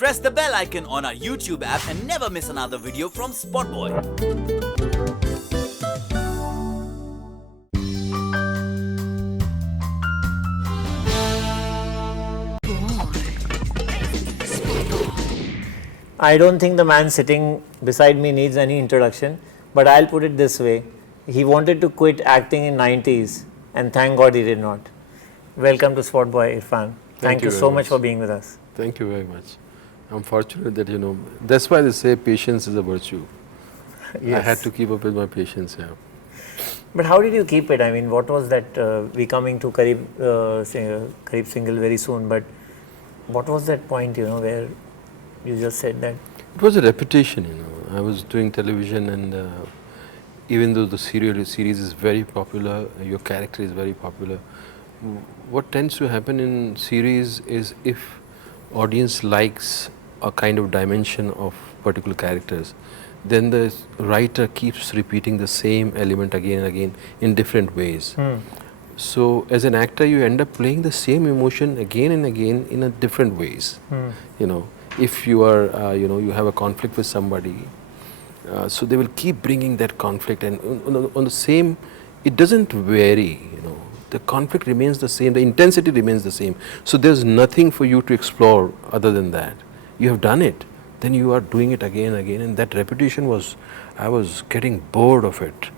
Press the bell icon on our YouTube app and never miss another video from SpotboyE. I don't think the man sitting beside me needs any introduction, but I'll put it this way. He wanted to quit acting in 90s and thank God he did not. Welcome to SpotboyE, Irrfan. Thank you so much for being with us. Thank you very much. I'm fortunate that, that's why they say patience is a virtue. Yes. I had to keep up with my patience, yeah. But how did you keep it? I mean, what was that, we coming to Kareeb single very soon, but what was that point, where you just said that? It was a repetition, I was doing television and even though the series is very popular, your character is very popular, what tends to happen in series is if audience likes a kind of dimension of particular characters, then the writer keeps repeating the same element again and again in different ways. So as an actor, you end up playing the same emotion again and again in a different ways. If you are, you have a conflict with somebody, so they will keep bringing that conflict, and on the same, it doesn't vary, the conflict remains the same, the intensity remains the same. So there's nothing for you to explore other than that. You have done it, then you are doing it again and again, and that repetition was, I was getting bored of it,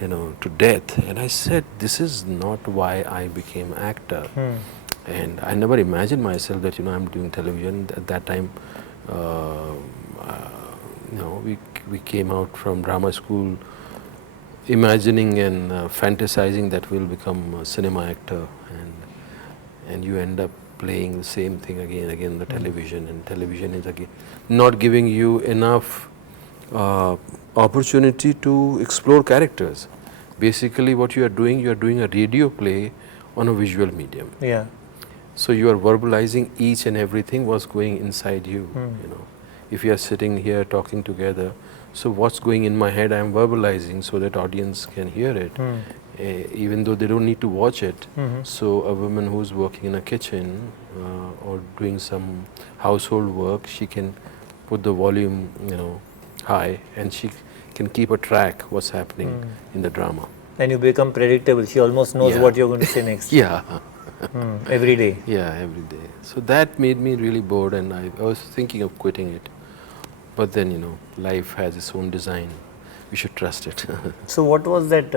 to death. And I said, this is not why I became actor. And I never imagined myself that, I'm doing television. At that time, we came out from drama school imagining and fantasizing that we'll become a cinema actor, and you end up playing the same thing again and again on the television, and television is again not giving you enough opportunity to explore characters. Basically what you are doing a radio play on a visual medium. Yeah. So you are verbalizing each and everything what's going inside you, If you are sitting here talking together, so what's going in my head I am verbalizing so that audience can hear it, even though they don't need to watch it. So a woman who's working in a kitchen or doing some household work, she can put the volume, high, and she can keep a track what's happening in the drama. And you become predictable. She almost knows what you're going to say next. Yeah. Every day. Yeah, every day. So that made me really bored, and I was thinking of quitting it. But then, life has its own design. We should trust it. So what was that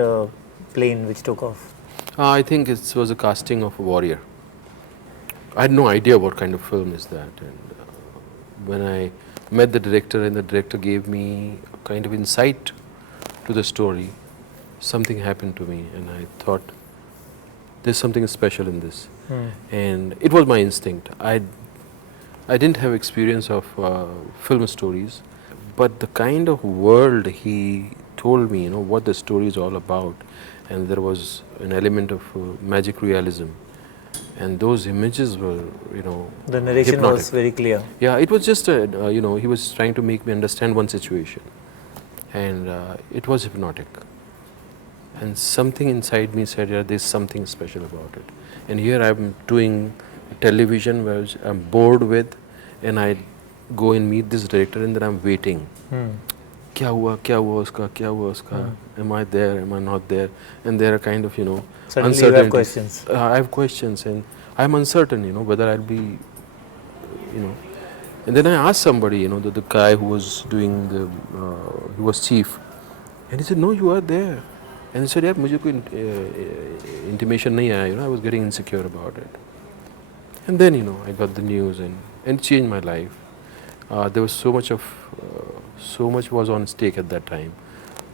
plane which took off? I think it was a casting of a warrior. I had no idea what kind of film is that. And when I met the director, and the director gave me a kind of insight to the story, something happened to me, and I thought, there's something special in this. And it was my instinct. I didn't have experience of film stories, but the kind of world he told me, what the story is all about, and there was an element of magic realism, and those images were, the narration hypnotic. was very clear. Yeah, it was just he was trying to make me understand one situation, and it was hypnotic. And something inside me said, yeah, there's something special about it. And here I'm doing television where I'm bored with, and I go and meet this director, and then I'm waiting. Kya hua uska? Am I there? Am I not there? And there are kind of, Suddenly you have questions. I have questions, and I'm uncertain, whether I'll be, And then I asked somebody, the guy who was doing he was chief, and he said, no, you are there. And he said, yeah, mujhe koi intimation nahi aaya, I was getting insecure about it. And then, I got the news, and it changed my life. There was so much was on stake at that time.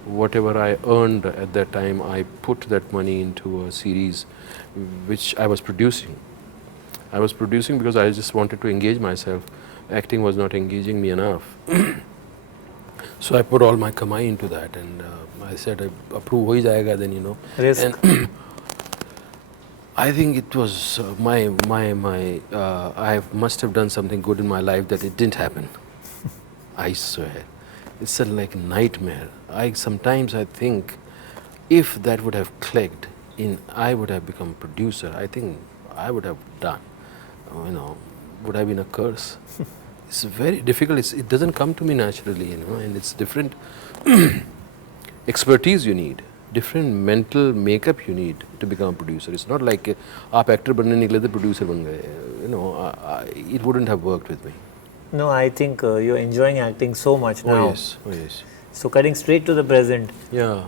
Whatever I earned at that time, I put that money into a series which I was producing. I was producing because I just wanted to engage myself. Acting was not engaging me enough. So I put all my kamai into that, and I said, approve ho hi jayega then, Risk. And I think it was I must have done something good in my life that it didn't happen. I swear. It's like a nightmare. Sometimes I think if that would have clicked, I would have become producer. I think I would have done, would have been a curse. it's very difficult. It doesn't come to me naturally, you know, and it's different expertise you need, different mental makeup you need to become a producer. It's not like आप actor बनने निकले थे producer बन गए. You know, it wouldn't have worked with me. No, I think you're enjoying acting so much now. Oh yes, oh yes. So cutting straight to the present. Yeah.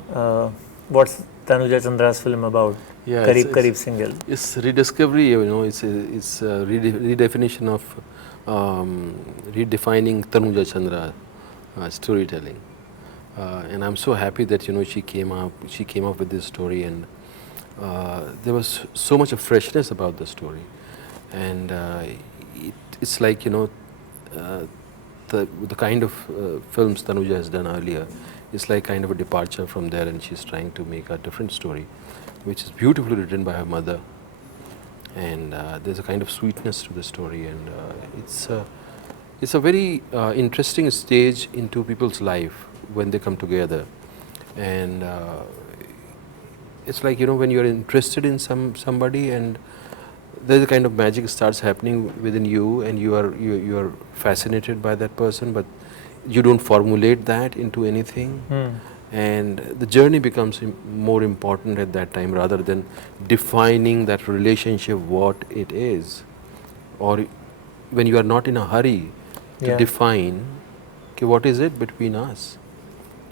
What's Tanuja Chandra's film about? Yeah, Kareeb Kareeb Single. It's rediscovery, you know. It's a redefinition of redefining Tanuja Chandra storytelling, and I'm so happy that, you know, she came up with this story, and there was so much of freshness about the story, and it's like, you know, the kind of films Tanuja has done earlier. It's like kind of a departure from there, and she's trying to make a different story, which is beautifully written by her mother, and there's a kind of sweetness to the story, and it's a very interesting stage into people's life when they come together, and it's like, you know, when you're interested in somebody, and there's a kind of magic starts happening within you, and you are fascinated by that person, but you don't formulate that into anything. And the journey becomes more important at that time, rather than defining that relationship what it is, or when you are not in a hurry to define, okay, what is it between us,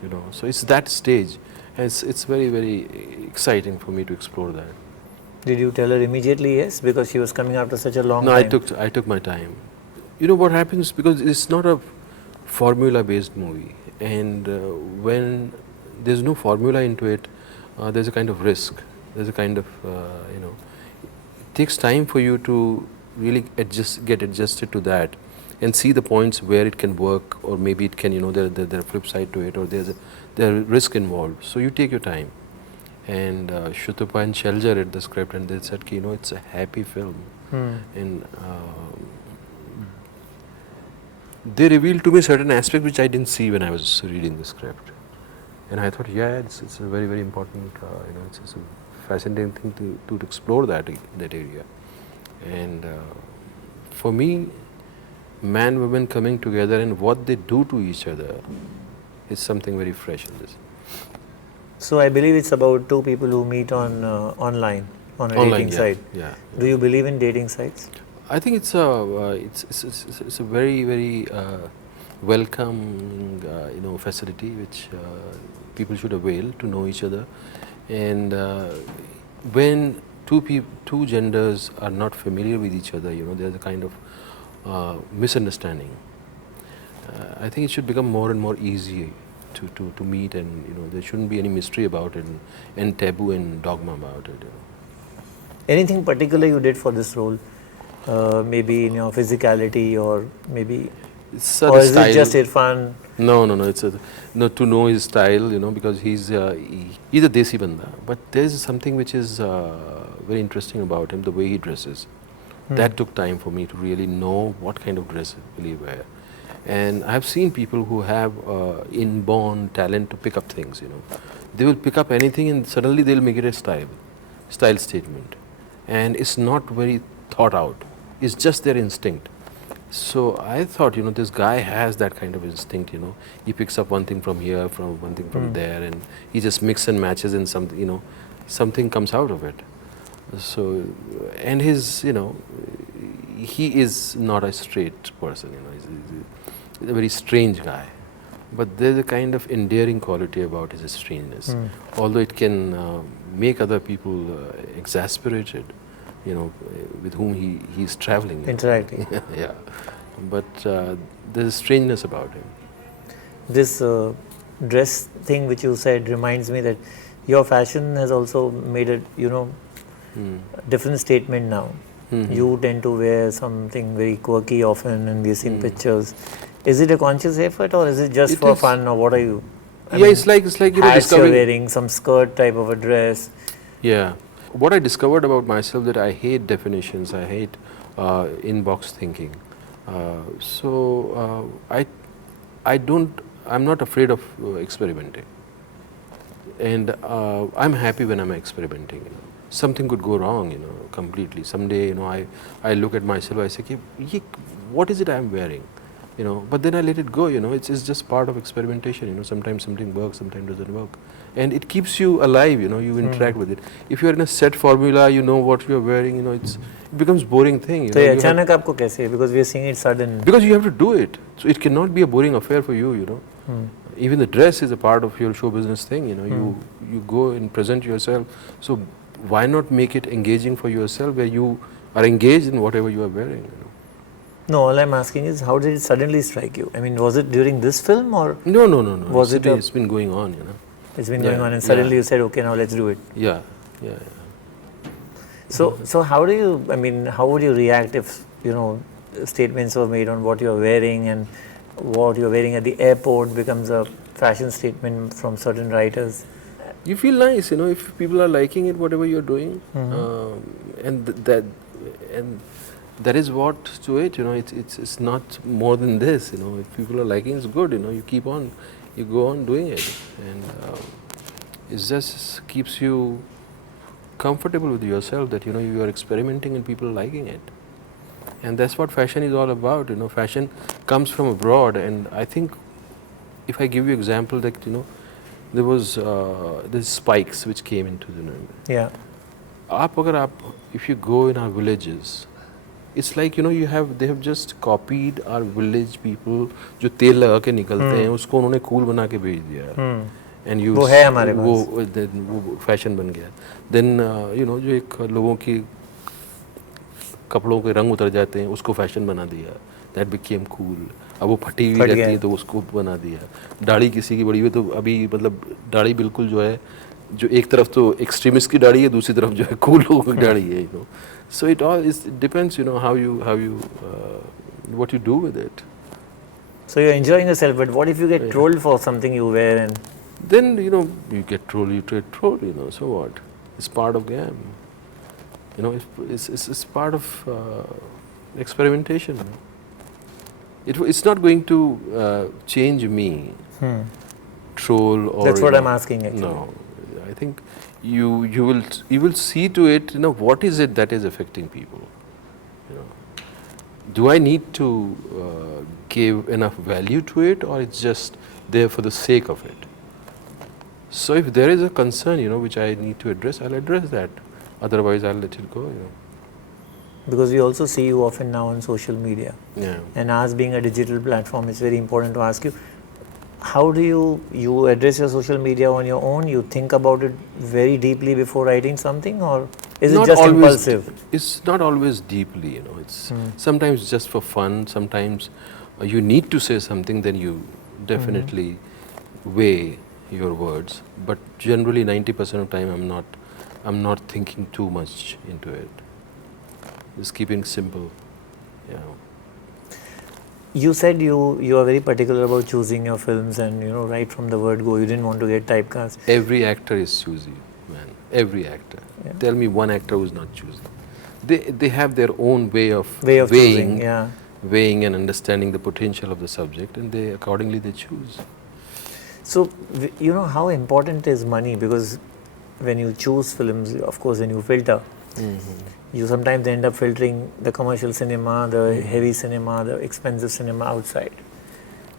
you know. So it's that stage, and it's very, very exciting for me to explore that. Did you tell her immediately yes, because she was coming after such a long No, time? I took my time. You know what happens, because it's not a formula based movie, and when there's no formula into it, there's a kind of risk, there's a kind of you know, it takes time for you to really get adjusted to that, and see the points where it can work, or maybe it can, you know, there are flip side to it, or there are risk involved, so you take your time. And Shutapa and Shelja read the script, and they said, you know, it's a happy film, and they revealed to me certain aspects which I didn't see when I was reading the script, and I thought, yeah, it's a very, very important, you know, it's a fascinating thing to explore that area. And for me, man, women coming together and what they do to each other is something very fresh in this. So I believe it's about two people who meet on online, on a dating site. Yeah. Do you believe in dating sites? I think it's a very, very welcome, you know, facility which people should avail to know each other. And when two genders are not familiar with each other, you know, there's a kind of misunderstanding. I think it should become more and more easy to meet, and, you know, there shouldn't be any mystery about it, and taboo and dogma about it. You know. Anything particular you did for this role? Maybe in your physicality, or maybe, or is it just Irrfan? No. It's to know his style, you know, because he's a desi banda, but there's something which is very interesting about him, the way he dresses. That took time for me to really know what kind of dress will he wear. And I've seen people who have inborn talent to pick up things, you know. They will pick up anything and suddenly they'll make it a style statement. And it's not very thought out. It's just their instinct. So I thought, you know, this guy has that kind of instinct, you know. He picks up one thing from here, from one thing from there, and he just mix and matches, and something, you know, something comes out of it. So, and his, you know, he is not a straight person, you know. He's a very strange guy, but there's a kind of endearing quality about his strangeness. Although it can make other people exasperated, you know, with whom he's traveling. Interacting. Yeah, but there's a strangeness about him. This dress thing which you said reminds me that your fashion has also made it, you know, different statement now. You tend to wear something very quirky often, and we've seen pictures. Is it a conscious effort, or is it just for fun, or what are you? I mean, it's like you know, hats you're wearing, some skirt type of a dress. Yeah, what I discovered about myself, that I hate definitions. I hate inbox thinking. So I'm not afraid of experimenting, and I'm happy when I'm experimenting. You know. Something could go wrong, you know, completely. Someday, you know, I look at myself, I say, what is it I'm wearing? you know. But then I let it go, you know. It's just part of experimentation, you know. Sometimes something works, sometimes doesn't work, and it keeps you alive, you know. You interact with it. If you're in a set formula, you know what you're wearing, you know. It becomes boring thing, you तो know. ये You have- अचानक आपको कैसे? Because we are seeing it sudden. because you have to do it, so it cannot be a boring affair for you, you know. Even the dress is a part of your show business thing, you know. You go and present yourself, so why not make it engaging for yourself, where you are engaged in whatever you are wearing, you know. No, all I'm asking is how did it suddenly strike you? I mean, was it during this film or No. Was It's been going on, you know. it's been Yeah, going on and suddenly yeah. you said, okay, now let's do it. Yeah. So how do you, I mean, how would you react if, you know, statements were made on what you're wearing and what you're wearing at the airport becomes a fashion statement from certain writers? You feel nice, you know, if people are liking it, whatever you're doing, and that is what to it, you know. It's not more than this, you know. If people are liking, it's good, you know. You keep on, you go on doing it, and it just keeps you comfortable with yourself, that, you know, you are experimenting and people are liking it. And that's what fashion is all about, you know. Fashion comes from abroad, and I think if I give you example that, you know, there was these spikes which came into the, you know, Yeah. if you go in our villages, it's like, you know, they have just copied our village people, जो तेल लगा के निकलते हैं, उसको उन्होंने cool बना के भेज दिया, and you वो है हमारे पास। वो fashion बन गया. Then you know, जो एक लोगों की कपड़ों के रंग उतर जाते हैं, उसको fashion बना दिया, that became cool. अब वो फटी हुई रहती है तो उसको बना दिया. दाढ़ी किसी की बड़ी हुई तो अभी मतलब दाढ़ी बिल्कुल जो है, जो एक तरफ तो एक्सट्रीमिस्ट की दाढ़ी है, दूसरी तरफ जो है कूल लोगों की दाढ़ी है, you know. So it depends, you know, how you what you do with it. So you're enjoying yourself, but what if you get trolled for something you wear and Then, you know, you get trolled, you know, so what? It's part of game. You know, it's part of experimentation. You know? It's not going to change me, troll or... That's what you I'm know, asking actually. No, I think you will see to it, you know, what is it that is affecting people. You know, do I need to give enough value to it, or it's just there for the sake of it? So if there is a concern, you know, which I need to address, I'll address that. Otherwise, I'll let it go, you know. Because we also see you often now on social media. Yeah. And as being a digital platform, it's very important to ask you, how do you address your social media on your own? You think about it very deeply before writing something, or is it Not just always, impulsive? It's not always deeply, you know. It's sometimes just for fun. Sometimes you need to say something, then you definitely weigh your words. But generally, 90% of the time, I'm not thinking too much into it. Just keeping simple. Yeah. You said you are very particular about choosing your films, and you know, right from the word go, you didn't want to get typecast. Every actor is choosy, man. Every actor. Yeah. Tell me one actor who's not choosy. They have their own way of Way of weighing, choosing, yeah. weighing and understanding the potential of the subject, and they accordingly they choose. So, you know how important is money, because when you choose films, of course, when you filter, you sometimes end up filtering the commercial cinema, the heavy cinema, the expensive cinema outside.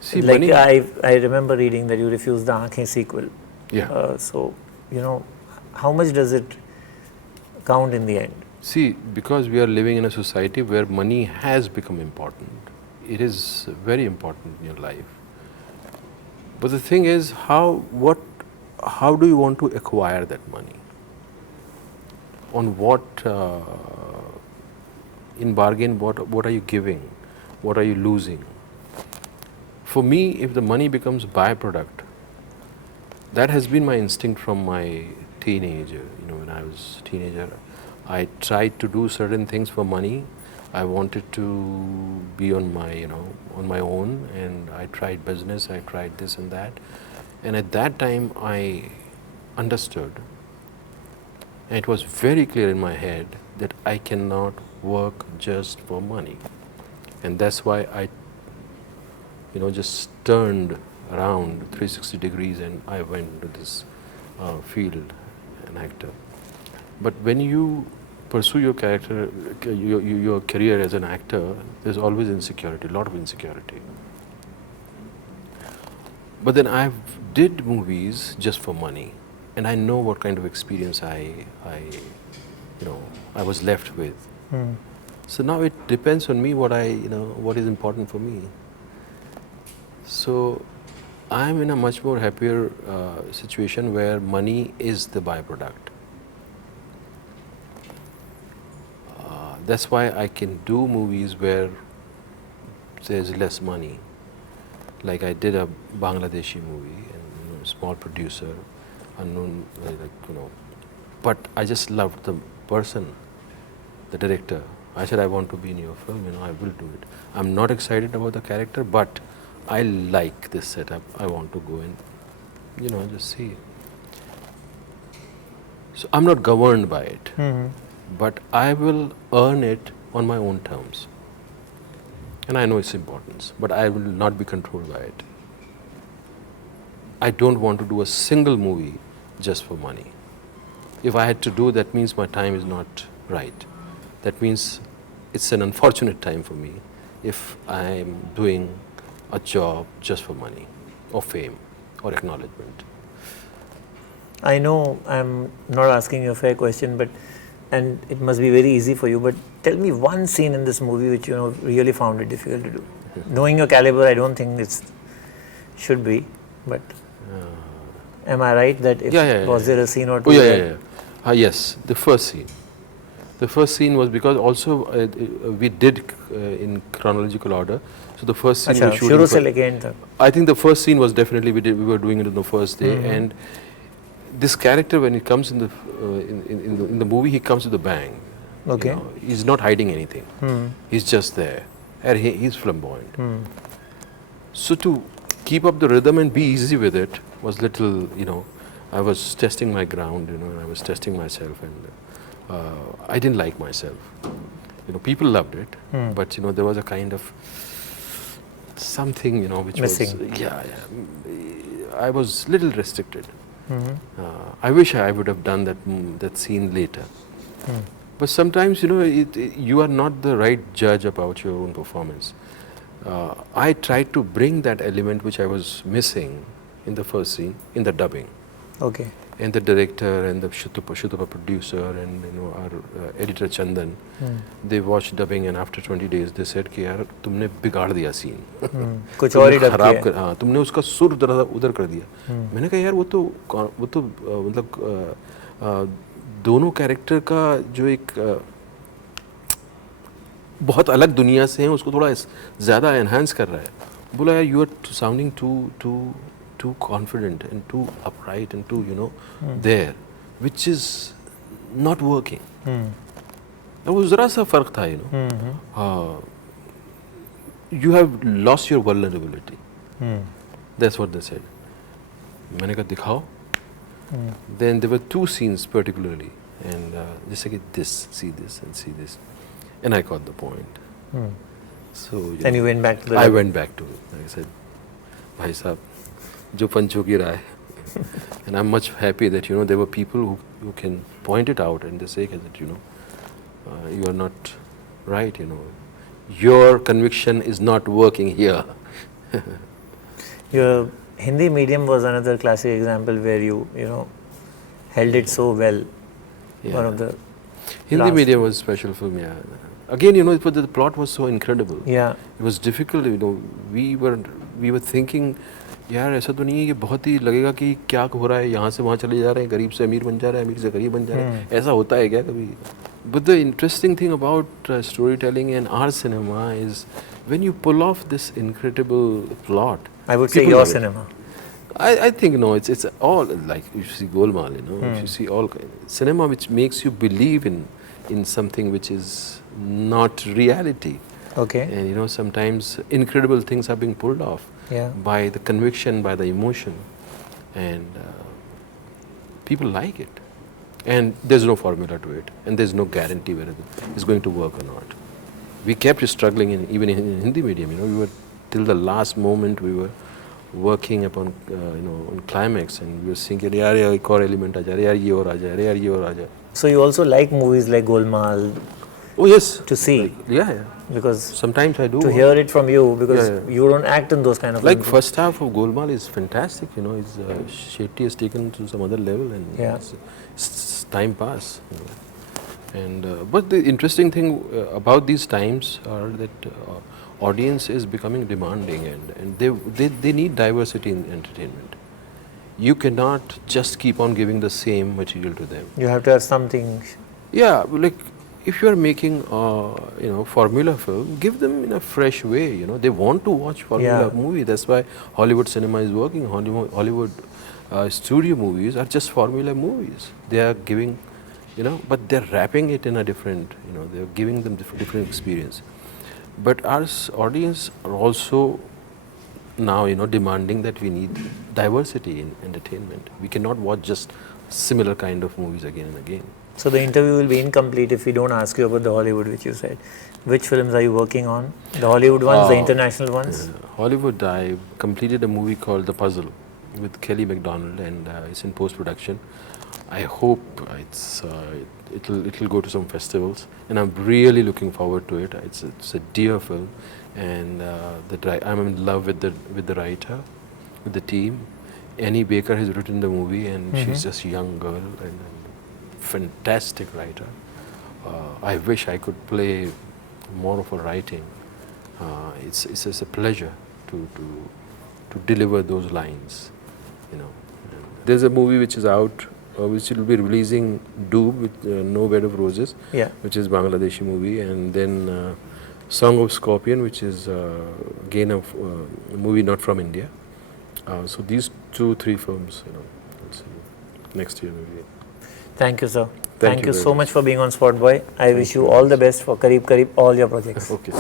See, Like money. I remember reading that you refused the Aankhein sequel. Yeah. So, you know, how much does it count in the end? See, because we are living in a society where money has become important. It is very important in your life. But the thing is, how do you want to acquire that money? On what, in bargain, what are you giving? What are you losing? For me, if the money becomes byproduct, that has been my instinct from my teenager. You know, when I was a teenager, I tried to do certain things for money. I wanted to be on my, you know, on my own, and I tried business, I tried this and that. And at that time, I understood, and it was very clear in my head that I cannot work just for money. And that's why I, you know, just turned around 360 degrees and I went into this field, an actor. But when you pursue your character, your career as an actor, there's always insecurity, a lot of insecurity. But then I did movies just for money, and I know what kind of experience I was left with. So now it depends on me what what is important for me. So I'm in a much more happier situation where money is the byproduct. That's why I can do movies where there's less money. Like I did a Bangladeshi movie, and small producer, unknown, but I just loved the person, the director. I said, I want to be in your film, I will do it. I'm not excited about the character, but I like this setup. I want to go and, just see it. So I'm not governed by it, but I will earn it on my own terms. And I know its importance, but I will not be controlled by it. I don't want to do a single movie just for money. If I had to do, that means my time is not right. That means it's an unfortunate time for me if I'm doing a job just for money or fame or acknowledgement. I know I'm not asking you a fair question, and it must be very easy for you, but tell me one scene in this movie which really found it difficult to do. Knowing your caliber, I don't think it should be, but am I right that was there a scene or two? Yes, the first scene. The first scene was because also we did in chronological order. So the first scene we shooting. I think the first scene was definitely we were doing it on the first day, and this character, when he comes in the in the movie, he comes with a bang. Okay. He's not hiding anything. He's just there, and he's flamboyant. So to keep up the rhythm and be easy with it was little, I was testing my ground, and I was testing myself, and I didn't like myself. People loved it, but there was a kind of something, which missing. was I was little restricted. I wish I would have done that scene later. But sometimes, you are not the right judge about your own performance. I tried to bring that element which I was missing in the first scene, in the dubbing. Okay. And the director and the Shutapa producer and our editor Chandan, they watched dubbing, and after 20 days they said कि यार तुमने बिगाड़ दिया scene. कुछ और ही dub किया. हाँ, तुमने उसका सुर उधर कर दिया. मैंने कहा यार वो तो मतलब दोनों कैरेक्टर का जो एक बहुत अलग दुनिया से है, उसको थोड़ा ज़्यादा एनहांस कर रहा है. बोला यार you are sounding too confident and too upright and too there, which is not working. वो ज़रा सा फ़र्क था, you have lost your vulnerability. That's what they said. मैंने कहा दिखाओ. Then there were two scenes particularly, and they said this, see this, and see this, and I got the point. So and you went back to the. I went back to it. I said, भाई साहब, जो पंचों की राय. And I'm much happy that there were people who can point it out and they say that you are not right. Your conviction is not working here. Your Hindi medium was another classic example where you held it so well. Yeah. One of the Hindi medium was special for me. Again, the plot was so incredible. Yeah. It was difficult. We were thinking, यार ऐसा तो नहीं है कि बहुत ही लगेगा कि क्या हो रहा है, यहाँ से वहाँ चले जा रहे हैं, गरीब से अमीर बन जा रहे हैं, अमीर से गरीब बन जा रहे हैं, ऐसा होता है क्या कभी? But the interesting thing about storytelling and our cinema is when you pull off this incredible plot. I would say your cinema. I think it's all like if you see Golmaal, if you see all cinema which makes you believe in something which is not reality. Okay. And sometimes incredible things are being pulled off. Yeah. By the conviction, by the emotion, and people like it. And there's no formula to it, and there's no guarantee whether it's going to work or not. We kept struggling even in Hindi medium. We were till the last moment. We were working upon on climax, and we were thinking, "Yaar, ek aur element aa jaye, yaar ye aur aa jaye, yaar ye aur aa jaye." So you also like movies like Golmaal? Oh yes. To see. Yeah. because Sometimes I do. to hear it from you, because Yeah, yeah. you don't act in those kind of Like films. first half of Golmaal is fantastic, you know. It's Shetty has taken to some other level, and Yeah. it's time pass. You know. And but the interesting thing about these times are that audience is becoming demanding, and they need diversity in entertainment. You cannot just keep on giving the same material to them. You have to have something. Yeah, like if you are making you know, formula film, give them in a fresh way. You know, they want to watch formula Yeah. movie. That's why Hollywood cinema is working. Hollywood studio movies are just formula movies. They are giving, you know, but they're wrapping it in a different, you know, they're giving them different experience. But our audience are also now, you know, demanding that we need diversity in entertainment. We cannot watch just similar kind of movies again and again. So the interview will be incomplete if we don't ask you about the Hollywood, which you said. Which films are you working on? The Hollywood ones, the international ones? Hollywood, I completed a movie called The Puzzle with Kelly MacDonald, and it's in post-production. I hope it'll go to some festivals, and I'm really looking forward to it. It's a dear film, and I'm in love with the writer, with the team. Annie Baker has written the movie, and she's just a young girl and fantastic writer. I wish I could play more of her writing. It's just a pleasure to deliver those lines, you know. And there's a movie which is out, which will be releasing Doob with No Bed of Roses, Yeah. which is Bangladeshi movie, and then Song of Scorpion, which is again a movie not from India. So these 2-3 films, you know, we'll see next year maybe. Thank you, sir. Thank Thank you you very so much. much for being on Spot Boy. I wish you all the best for Kareeb all your projects. Okay.